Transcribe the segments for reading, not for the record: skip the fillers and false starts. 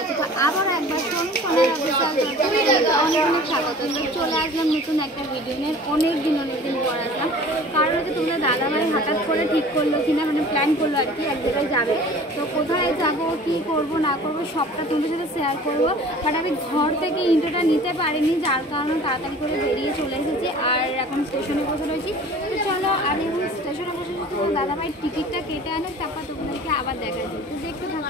আছে। তো আবার একবার অনেক স্বাগত। তো চলে আসলাম নতুন একটা ভিডিও নিয়ে। অনেক দিন পর আসলাম, কারণ হচ্ছে তোমাদের দাদাভাই হঠাৎ করে ঠিক করলো কিনা, মানে প্ল্যান করলো আর কি এক জায়গায় যাবে। তো কোথায় যাবো, কী করবো না করবো সবটা তোমাদের সাথে শেয়ার করবো। বাট আমি ঘর থেকে ইন্ট্রোটা নিতে পারিনি, যার কারণে তাড়াতাড়ি করে বেরিয়ে চলে এসেছি। আর এখন স্টেশনে বসে রয়েছি। তো চলো আমি এখন স্টেশনে বসে তোমার দাদাভাই টিকিটটা কেটে আনে, তারপর তোমাদেরকে আবার দেখা যায়। তো দেখতে থাকো।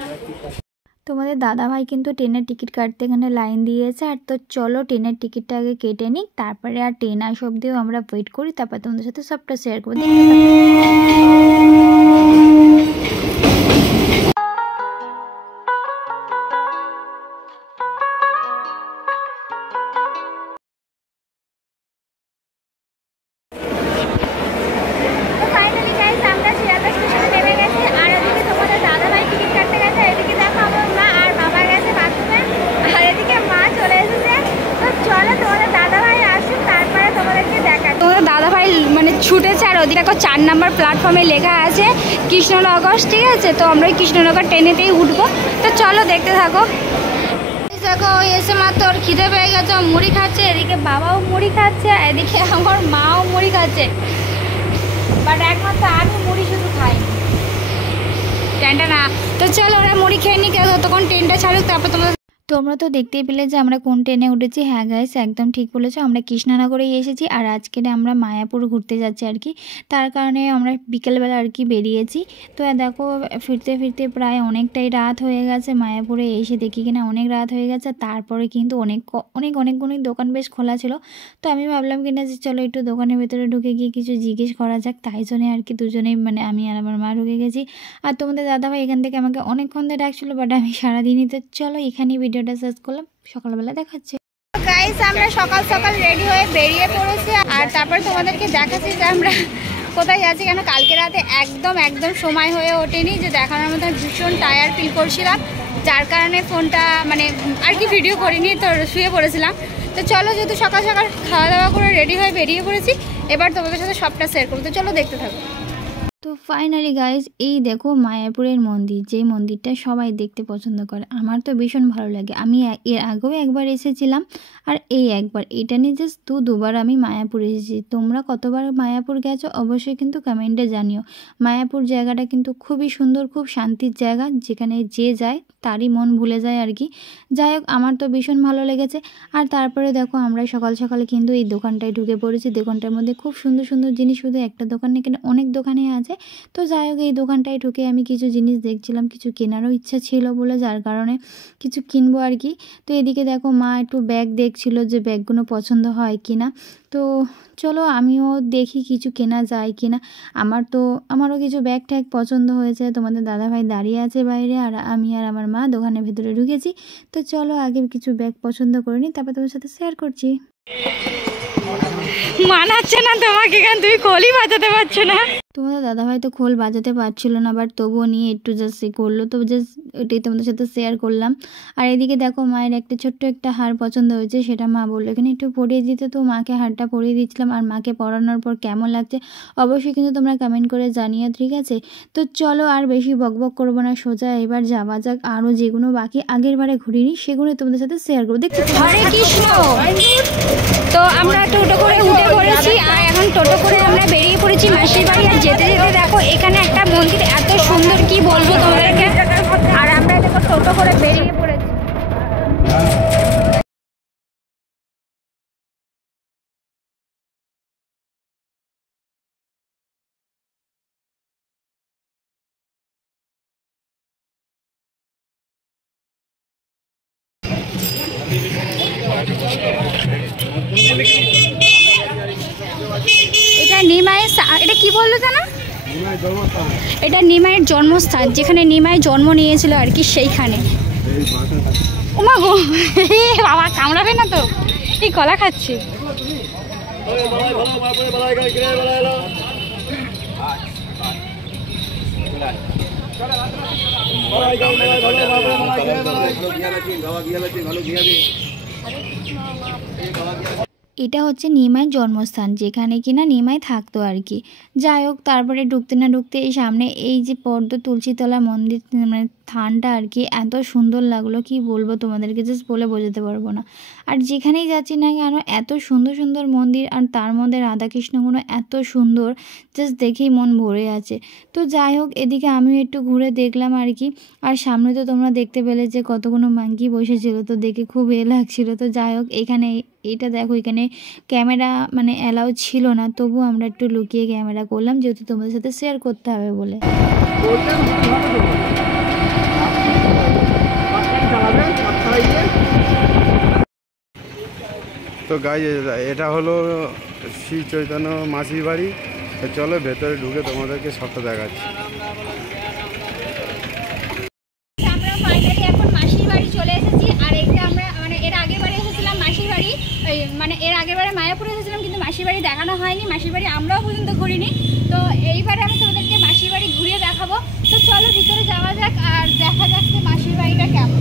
তোমাদের দাদাভাই কিন্তু ট্রেনের টিকিট কাটতে এখানে লাইন দিয়েছে। আর তো চলো ট্রেনের টিকিটটা আগে কেটে নিই, তারপরে আর ট্রেন আসা অবধিও আমরা ওয়েট করি, তারপর তোমাদের সাথে সবটা শেয়ার করবো। দেখতে মানে ছুটেছে। আর ওদিকে 4 নম্বর প্ল্যাটফর্মে লেখা আছে কৃষ্ণনগর, ঠিক আছে? তো আমরা কৃষ্ণনগর ট্রেনেতেই উঠবো। তো চলো দেখতে থাকো। দেখো এসে মাত্র ওর খিদে পেয়ে গেছে, মুড়ি খাচ্ছে। এদিকে বাবাও মুড়ি খাচ্ছে, এদিকে আমার মাও মুড়ি খাচ্ছে। বাট একমাত্র আমি মুড়ি শুধু খাই, ট্রেনটা না। তো চলো ওরা মুড়ি খেয়ে নি, তখন ট্রেনটা ছাড়ুক, তারপর তোমরা তো দেখতেই পেলে যে আমরা কোন ট্রেনে উঠেছি। হ্যাঁ গাইস, একদম ঠিক বলেছো, আমরা কৃষ্ণনগরেই এসেছি। আর আজকে আমরা মায়াপুর ঘুরতে যাচ্ছি আর কি, তার কারণে আমরা বিকেলবেলা আর কি বেরিয়েছি। তো দেখো ফিরতে ফিরতে প্রায় অনেকটাই রাত হয়ে গেছে। মায়াপুরে এসে দেখি কিনা অনেক রাত হয়ে গেছে। তারপরে কিন্তু অনেকগুলো দোকান বেশ খোলা ছিল। তো আমি ভাবলাম কিনা যে চলো একটু দোকানের ভেতরে ঢুকে গিয়ে কিছু জিজ্ঞেস করা যাক। তাই জন্যে আর কি দুজনেই, মানে আমি আর আমার মা ঢুকে গেছি। আর তোমাদের দাদাভাই এখান থেকে আমাকে অনেকক্ষণ ধরে ডাকছিল, বাট আমি সারাদিনই। তো চলো এখানেই ভিডিওটা শেষ করলাম, সকালবেলা দেখাচ্ছে। গাইস আমরা সকাল সকাল রেডি হয়ে বেরিয়ে পড়েছি। আর তারপর তোমাদেরকে দেখাচ্ছি যে আমরা কোথায় যাচ্ছি। কেন কালকে রাতে একদম সময় হয়ে ওঠেনি যে দেখানোর মতো। ভীষণ টায়ার্ড ফিল করছিলাম, যার কারণে ফোনটা মানে আর কি ভিডিও করিনি, তো শুয়ে পড়েছিলাম। তো চলো যেহেতু সকাল সকাল খাওয়া দাওয়া করে রেডি হয়ে বেরিয়ে পড়েছি, এবার তোমাদের সাথে সবটা শেয়ার করবো। তো চলো দেখতে থাকো। তো ফাইনালি গাইজ এই দেখো মায়াপুরের মন্দির, যে মন্দিরটা সবাই দেখতে পছন্দ করে, আমার তো ভীষণ ভালো লাগে। আমি এর আগেও একবার এসেছিলাম, আর এই একবার, এটা নিয়ে জাস্ট দুবার আমি মায়াপুর এসেছি। তোমরা কতবার মায়াপুর গেছো অবশ্যই কিন্তু কমেন্টে জানিও। মায়াপুর জায়গাটা কিন্তু খুবই সুন্দর, খুব শান্তির জায়গা, যেখানে যে যায় তারই মন ভুলে যায় আর কি। যাই হোক, আমার তো ভীষণ ভালো লেগেছে। আর তারপরে দেখো আমরা সকাল সকালে কিন্তু এই দোকানটায় ঢুকে পড়েছি। দোকানটার মধ্যে খুব সুন্দর সুন্দর জিনিস, শুধু একটা দোকানে কেন অনেক দোকানে আছে। তো যাই হোক এই দোকানটায় ঢুকে আমি কিছু জিনিস দেখছিলাম, কিছু কেনারও ইচ্ছা ছিল বলে, যার কারণে কিছু কিনবো আর কি। তো এদিকে দেখো মা একটু ব্যাগ দেখছিল যে ব্যাগগুলো পছন্দ হয় কিনা। তো চলো আমিও দেখি কিছু কেনা যায় কিনা। আমারও কিছু ব্যাগ ট্যাগ পছন্দ হয়েছে। তোমাদের দাদাভাই দাঁড়িয়ে আছে বাইরে, আর আমি আর আমার মা দোকানের ভেতরে ঢুকেছি। তো চলো আগে কিছু ব্যাগ পছন্দ করে নিই, তারপর তোমার সাথে শেয়ার করছি। মানাচ্ছে না তোমাকে, কেন তুমি খোলই বাজাতে পারছো না? তোমাদের দাদাভাই তো খোল বাজাতে পারছিল না, বাট তবুও নিয়ে একটু জাস্ট করলো। তো জাস্ট এটাই তোমাদের সাথে শেয়ার করলাম। আর এদিকে দেখো মায়ের একটা ছোট্ট একটা হার পছন্দ হয়েছে, সেটা মা বললো এখানে একটু পরিয়ে দিতে। তো মাকে হারটা পরিয়ে দিচ্ছিলাম। আর মাকে পরানোর পর কেমন লাগছে অবশ্যই কিন্তু তোমরা কমেন্ট করে জানিও, ঠিক আছে? তো চলো আর বেশি বকবক করবো না, সোজা এবার যাওয়া যাক। আরও যেগুলো বাকি আগের বারে ঘুরিনি সেগুলো তোমাদের সাথে শেয়ার করবো। দেখছি হরে কৃষ্ণ। তো আমরা টোটো করে উঠে পড়েছি, আর এখন টোটো করে আমরা বেরিয়ে পড়েছি মাসির বাড়ি। আর যেতে যেতে দেখো এখানে একটা মন্দির এত সুন্দর, কি বলবো তোমাদেরকে। আর আমরা দেখো টোটো করে বেরিয়ে পড়েছি। এটা নিমাইয়ের, এটা কি বললো জানো? এটা নিমাইয়ের জন্মস্থান, যেখানে নিমাই জন্ম নিয়েছিল আর কি, সেইখানে। ওমা গো, বাবা কামড়াবে না তো? এই কলা খাচ্ছি। এটা হচ্ছে নিমাইয়ের জন্মস্থান, যেখানে কিনা নিমাই থাকতো আর কি। যাই হোক, তারপরে ঢুকতে না ঢুকতে এই সামনে এই যে পদ্ম তুলসীতলা মন্দির মানে স্থানটা আর কি এত সুন্দর লাগলো, কি বলবো তোমাদেরকে, জাস্ট বলে বোঝাতে পারবো না। আর যেখানেই যাচ্ছি না কেন এত সুন্দর সুন্দর মন্দির, আর তার মধ্যে রাধাকৃষ্ণগুলো এত সুন্দর, জাস্ট দেখেই মন ভরে আছে। তো যাই হোক, এদিকে আমিও একটু ঘুরে দেখলাম আর কি। আর সামনে তো তোমরা দেখতে পেলে যে কতগুলো মাঙ্কি বসেছিল, তো দেখে খুব লাগছিল। তো যাই হোক, এখানে এটা দেখো, এখানে ক্যামেরা মানে অ্যালাউ ছিল না, তবু আমরা একটু লুকিয়ে ক্যামেরা করলাম, যেহেতু তোমাদের সাথে শেয়ার করতে হবে বলে। তো গাইজ এটা হলো শ্রী চৈতন্য মাসির বাড়ি। চলো ভেতরে ঢুকে তোমাদেরকে সবটা দেখাচ্ছি। আমরা ফাইনালি এখন মাসির বাড়ি চলে এসেছি। আর এটা আমরা মানে এর আগের বারে এসেছিলাম মাসির বাড়ি, মানে এর আগের বারে মায়াপুরে এসেছিলাম, কিন্তু মাসির বাড়ি দেখানো হয়নি, মাসির বাড়ি আমরাও পর্যন্ত ঘুরিনি। তো এইবারে আমি তোমাদেরকে মাসির বাড়ি ঘুরিয়ে দেখাবো। তো চলো ভিতরে যাওয়া যাক আর দেখা যাক যে মাসির বাড়িটা কেমন।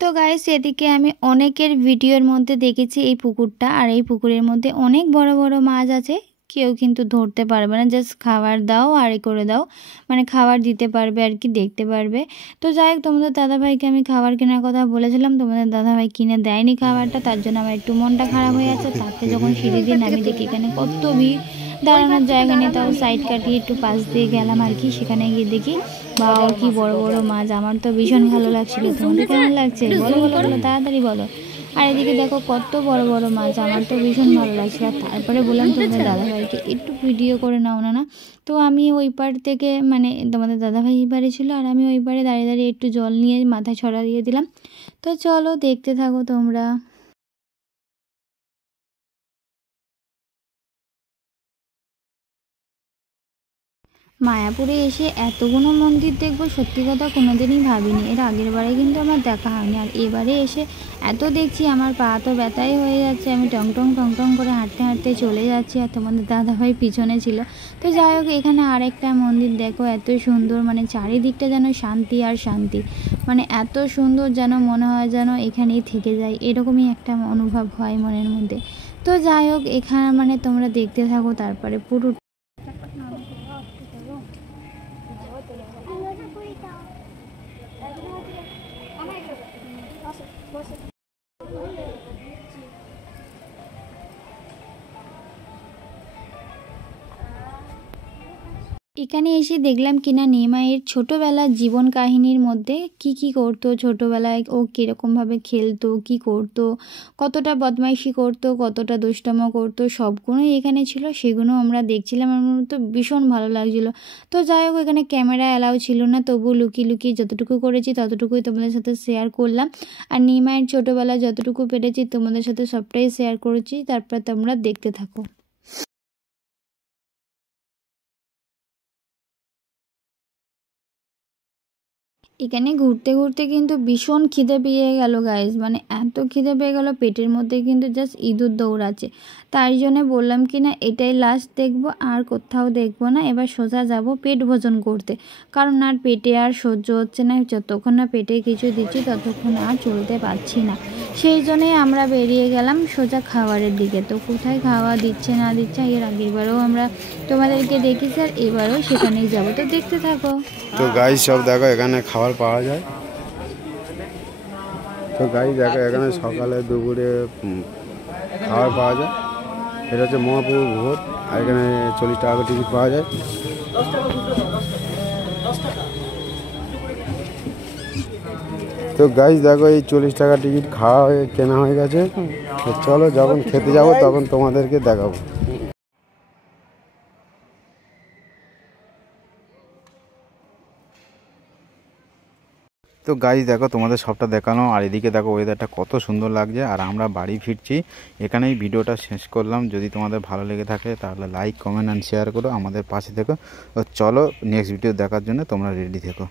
তো গাইস, এদিকে আমি অনেকের ভিডিওর মধ্যে দেখেছি এই পুকুরটা, আর এই পুকুরের মধ্যে অনেক বড় বড় মাছ আছে। কেউ কিন্তু ধরতে পারবে না, জাস্ট খাবার দাও আর করে দাও, মানে খাবার দিতে পারবে আর কি, দেখতে পারবে। তো যাই হোক, তোমাদের দাদাভাইকে আমি খাবার কেনার কথা বলেছিলাম, তোমাদের দাদাভাই কিনে দেয়নি খাবারটা, তার জন্য আমার একটু মনটা খারাপ হয়ে যাচ্ছে। তাকে যখন সিঁড়ি দিয়ে নামি দেখি এখানে কত ভিড়, দাঁড়ানোর জায়গা নেই, তাও সাইড কাটিয়ে একটু পাশ দিয়ে গেলাম আর কি। সেখানে গিয়ে দেখি বাও কি বড় বড় মাছ, আমার তো ভীষণ ভালো লাগছিল। তোমাদের কেমন লাগছে বলো বলো বলো, তাড়াতাড়ি বলো। আর এদিকে দেখো কত বড় বড় মাছ, আমার তো ভীষণ ভালো লাগছিল। আর তারপরে বললাম তোমাদের দাদাভাইকে একটু ভিডিও করে নাও না। তো আমি ওই পার থেকে, মানে তোমাদের দাদাভাই এই পারে ছিল, আর আমি ওই পারে দাঁড়িয়ে দাঁড়িয়ে একটু জল নিয়ে মাথায় ছড়া দিয়ে দিলাম। তো চলো দেখতে থাকো তোমরা। মায়াপুরে এসে এতগুলো মন্দির দেখবো সত্যি কথা কোনোদিনই ভাবিনি। এর আগের বারে কিন্তু আমার দেখা হয়নি, আর এবারে এসে এত দেখছি আমার পা তো ব্যথাই হয়ে যাচ্ছে। আমি টং টং করে হাঁটতে হাঁটতে চলে যাচ্ছি, আর তোমাদের দাদাভাই পিছনে ছিল। তো যাই হোক, এখানে আরেকটা মন্দির দেখো, এত সুন্দর, মানে চারিদিকটা যেন শান্তি আর শান্তি, মানে এত সুন্দর যেন মনে হয় যেন এখানেই থেকে যায়, এরকমই একটা অনুভব হয় মনের মধ্যে। তো যাই হোক, এখানে মানে তোমরা দেখতে থাকো, তারপরে পুরো এখানে এসে দেখলাম কিনা নিমাইয়ের ছোটোবেলার জীবন কাহিনীর মধ্যে কি করতো, ছোটোবেলায় ও কীরকমভাবে খেলতো, কি করতো, কতটা বদমাইশি করতো, কতটা দুষ্টম করতো, সবগুলোই এখানে ছিল। সেগুলো আমরা দেখছিলাম, আমার তো ভীষণ ভালো লাগছিলো। তো যাই হোক, এখানে ক্যামেরা অ্যালাউ ছিল না, তবু লুকিয়ে লুকিয়ে যতটুকু করেছি ততটুকুই তোমাদের সাথে শেয়ার করলাম। আর নিমাইয়ের ছোটোবেলা যতটুকু পেরেছি তোমাদের সাথে সবটাই শেয়ার করেছি, তারপর তোমরা দেখতে থাকো। এখানে ঘুরতে ঘুরতে কিন্তু ভীষণ খিদে পেয়ে গেল গাইজ, মানে এত খিদে পেয়ে গেল, পেটের মধ্যে কিন্তু জাস্ট ইঁদুর দৌড়াচ্ছে। তাই জন্য বললাম কি না এটাই লাস্ট দেখবো, আর কোথাও দেখবো না, এবার সোজা যাব পেট ভোজন করতে। কারণ আর পেটে আর সহ্য হচ্ছে না, যতক্ষণ না পেটে কিছু দিচ্ছি ততক্ষণ আর চলতে পারছি না। সেই জন্যই আমরা বেরিয়ে গেলাম সোজা খাবারের দিকে। তো কোথায় খাওয়া দিচ্ছে না দিচ্ছে, এর আগেরবারেও আমরা তোমাদেরকে দেখেছি, আর এবারেও সেখানেই যাবো, তো দেখতে থাকো। তো গাইজ সব দেখো এখানে খাবার পাওয়া যায়। তো গাইজ দেখো এখানে সকালে দুপুরে খাবার পাওয়া যায়। এটা হচ্ছে মহাপ্রভুর ভোগ, আর এখানে 40 টাকা করে টিকিট পাওয়া যায়। তো গাইজ দেখো এই 40 টাকা টিকিট খাওয়া হয়ে কেনা হয়ে গেছে। তো চলো যখন খেতে যাবো তখন তোমাদেরকে দেখাবো। তো গাইজ দেখো তোমাদের সবটা দেখানো, আর এদিকে দেখো ওয়েদারটা কত সুন্দর লাগছে। আর আমরা বাড়ি ফিরছি, এখানেই ভিডিওটা শেষ করলাম। যদি তোমাদের ভালো লেগে থাকে তাহলে লাইক, কমেন্ট অ্যান্ড শেয়ার করো, আমাদের পাশে থেকো। চলো নেক্সট ভিডিও দেখার জন্য তোমরা রেডি থেকো।